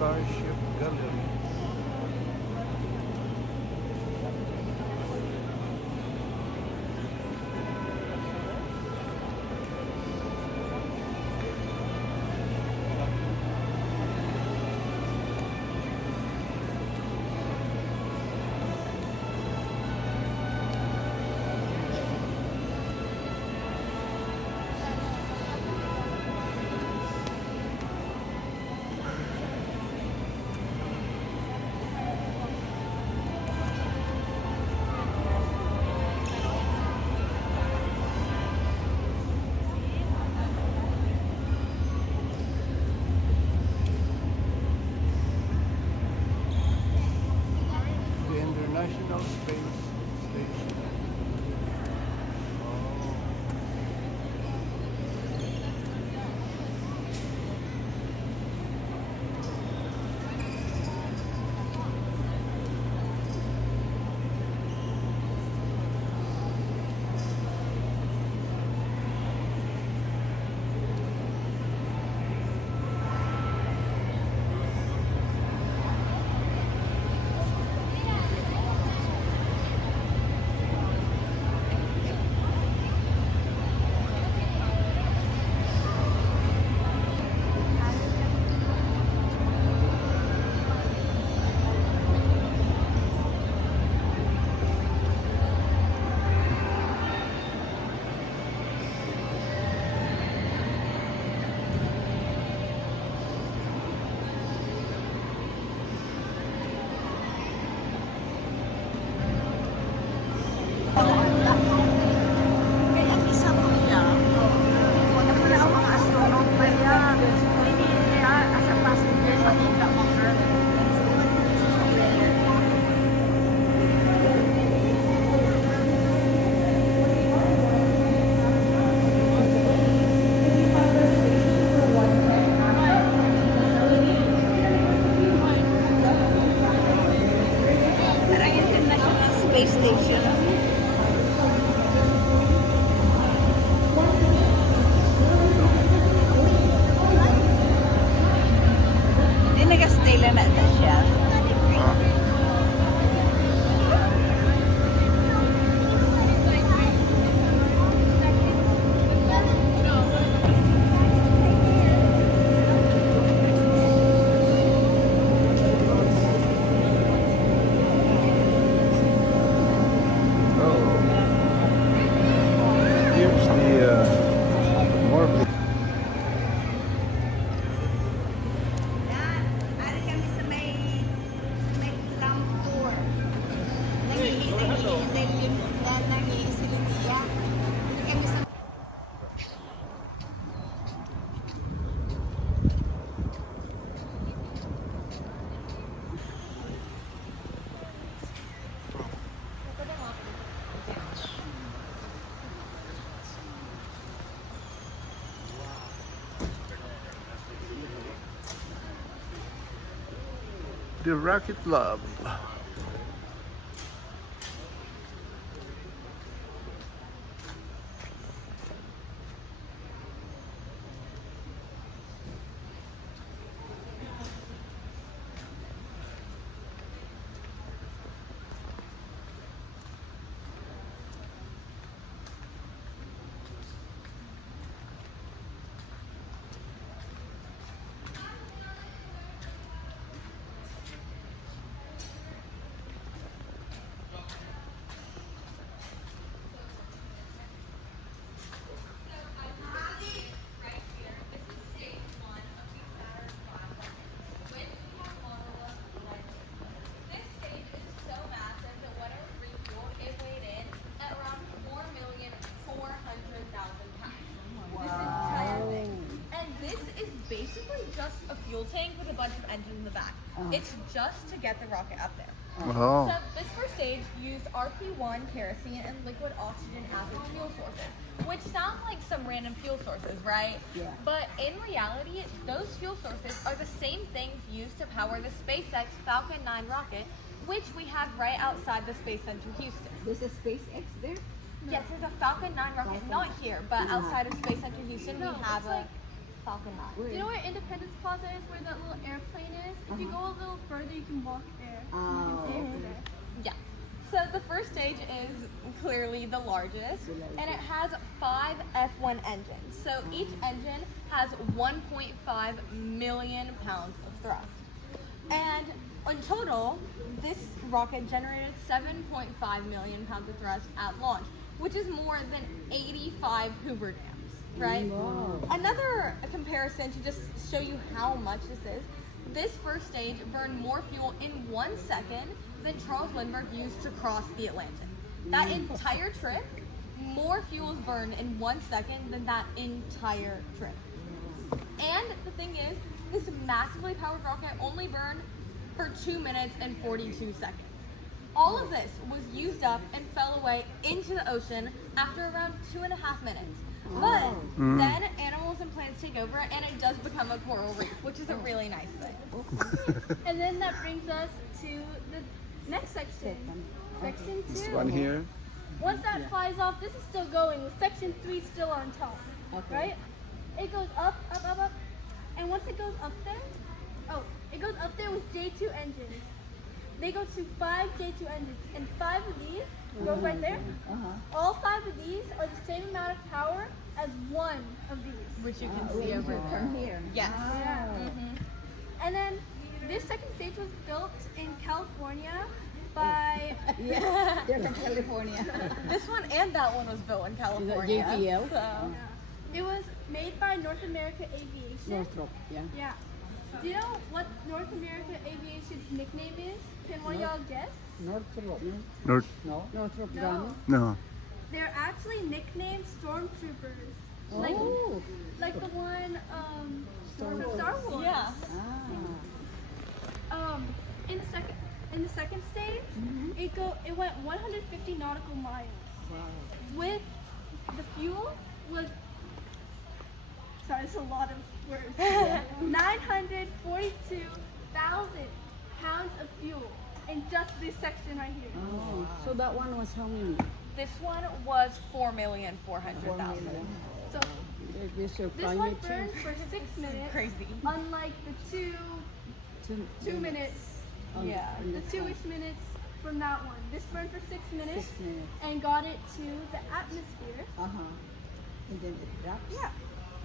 Starship Gallery. The International Space Station. Oh. Kaya isa po siya. Wala pala ang mga astronaut kaya hindi niya as a passenger makita mo Earth. Parang International Space Station. Hindi nag-stay lang na siya. Oh. Here's the Morphe. Yan. Ari kami sa may clam tour. Nangihisilitiya. Ari kami sa The Rocket Lab. basically just a fuel tank with a bunch of engine in the back. It's just to get the rocket up there. Oh. So this first stage used RP1 kerosene and liquid oxygen as its fuel sources, which sound like some random fuel sources, right? Yeah. But in reality, those fuel sources are the same things used to power the SpaceX Falcon 9 rocket, which we have right outside the Space Center Houston. There's a SpaceX there? Yes, there's a Falcon 9 rocket, not here, but outside of Space Center Houston, we have like Falcon 9. Do you know where Independence Plaza is, where that little airplane is? If you go a little further, you can walk there. You can see it there. Yeah. So the first stage is clearly the largest, and it has 5 F1 engines. So each engine has 1.5 million pounds of thrust. And in total, this rocket generated 7.5 million pounds of thrust at launch, which is more than 85 Hoover Dams, right? Another comparison to just show you how much this first stage burned more fuel in 1 second than Charles Lindbergh used to cross the Atlantic. That entire trip, more fuel was burned in 1 second than that entire trip. And the thing is, this massively powered rocket only burned for 2 minutes and 42 seconds. All of this was used up and fell away into the ocean after around 2.5 minutes. But then animals and plants take over and it does become a coral reef, which is a really nice thing. And then that brings us to the next section. Section 2. This one here. Once that flies off, this is still going with section 3 still on top. Right? It goes up, up, up, up. And once it goes up there, it goes up there with J2 engines. They go to 5 J2 engines, and 5 of these goes right there. All 5 of these are the same amount of power as 1 of these. Which you can see over there. From here. Yes. Yeah. And then this second stage was built in California by Yeah, they're from California. This one and that one was built in California. JPL? So. it was made by North America Aviation. Northrop, yeah. Yeah. Do you know what North America Aviation's nickname is? Can one of y'all guess? Northrop. North. No? Northrop No. Grumman. No. They're actually nicknamed stormtroopers. Oh. Like the one from Star Wars. Yeah. Ah. In the second stage, it went 150 nautical miles. Wow. With the fuel was, sorry, it's a lot of words. 942,000 pounds of fuel in just this section right here. Oh. So that one was how many? This one was 4,400,000. So This your this one climate burned change? for 6 minutes, Crazy. unlike the two minutes, on Yeah. on the the 2-ish minutes from that one. This burned for 6 minutes 6 minutes. and got it to the atmosphere. And then it drops? Yeah.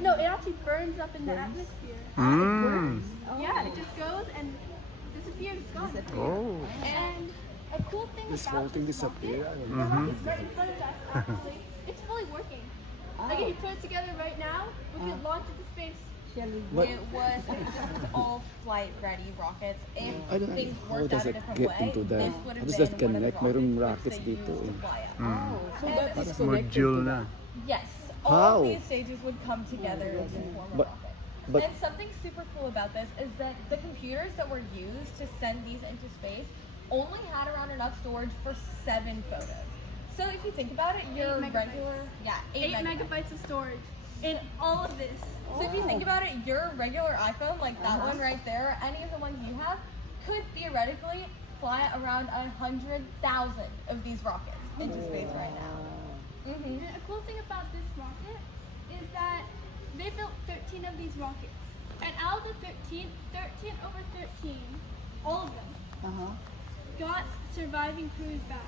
No, it actually burns up in the atmosphere. Mm. Yeah, it just goes and disappears. It's gone. Oh. And a cool thing This about whole thing this disappear. rocket, the rocket right in front of us, actually, it's fully working. Like if you put it together right now, we could launch into space. Shall we What? It was all flight ready rockets. If I don't know. things How worked does out a it different get way, into the- this would how have does been that one of the connect? Mayroong rockets rockets which they dito used eh. to fly out. So that is connected Module to na. Yes, all How? of these stages would come together to form a But- rocket. but- and something super cool about this is that the computers that were used to send these into space only had around enough storage for 7 photos. So if you think about it, your 8 megabytes. regular, 8 megabytes of storage in all of this. So if you think about it, your regular iPhone, like that one right there, any of the ones you have, could theoretically fly around 100,000 of these rockets into space right now. And a cool thing about this rocket is that they built 13 of these rockets. And out of the 13 over 13, all of them got surviving crews back.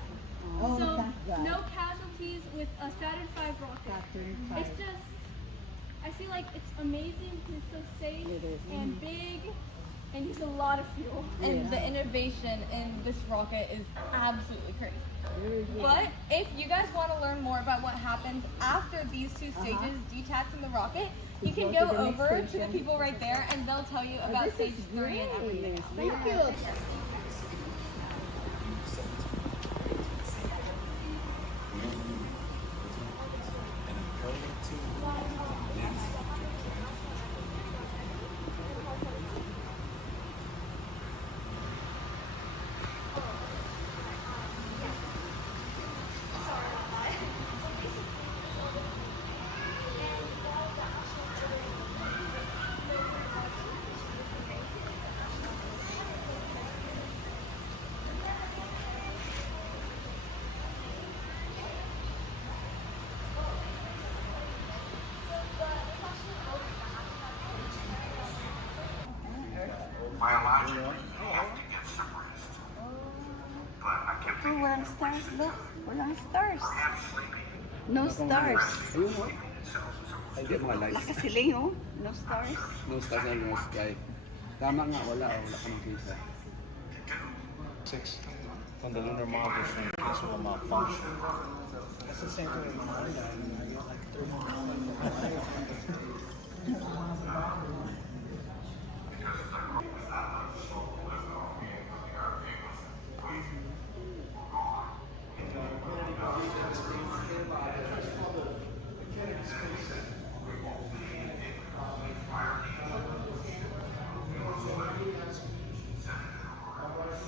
Oh, So thank God. no casualties with a Saturn V rocket. Saturn V. It's just, I feel like it's amazing because it's so safe It is. and big and uses a lot of fuel. And the innovation in this rocket is absolutely crazy. But if you guys want to learn more about what happens after these 2 stages detach from the rocket, you can Go go to the next over to the station. people right there and they'll tell you about This stage is 3 and everything. great. Thank you. nice. Look, walang stars. No stars. Ayun mo. Ay, di mga lights. Nakasiling, oh. No stars. No stars and no sky. Tama nga, wala ka makita. 6 from the lunar module from principal malfunction. That's the same thing with my own guy. I get like 3 more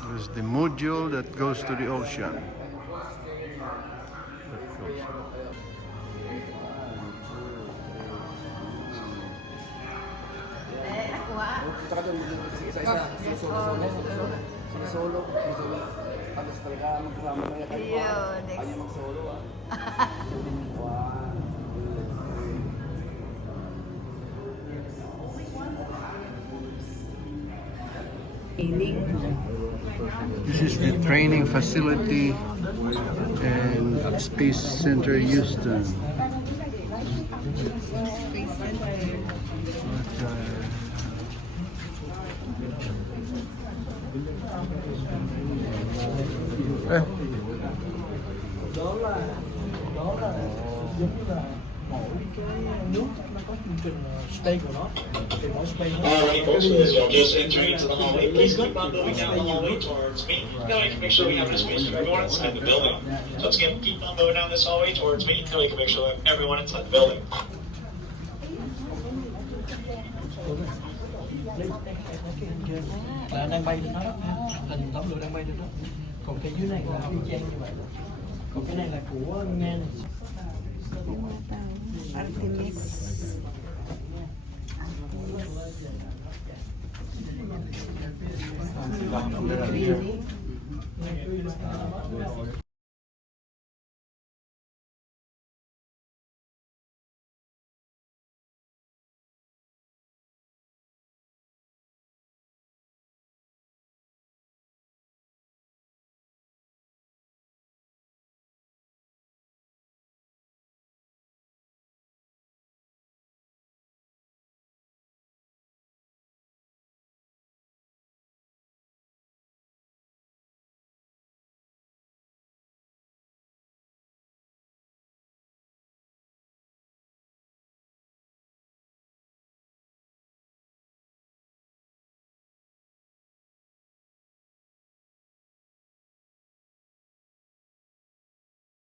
There's the module that goes to the ocean. Ito ka doon, isa-isa. Solo. Tapos talaga magkasama na yan. Ayun, next. Ayaw mag-solo ah. 1, 2, 3. This is the training facility and Space Center Houston. đó là giống như là mỗi cái nước nó có chương trình stay của nó thì mỗi stay nó Alright, folks, so as y'all just entering into the hallway, please keep on moving down the hallway towards me. That way we can make sure we have enough space for everyone inside the building. So once again, keep on moving down this hallway towards me. That way we can make sure we have everyone inside the building. là đang bay được đó, hình tóm lửa đang bay được đó. Còn cái dưới này là y chang như vậy. Còn cái này là của Nga này. Artemis. Là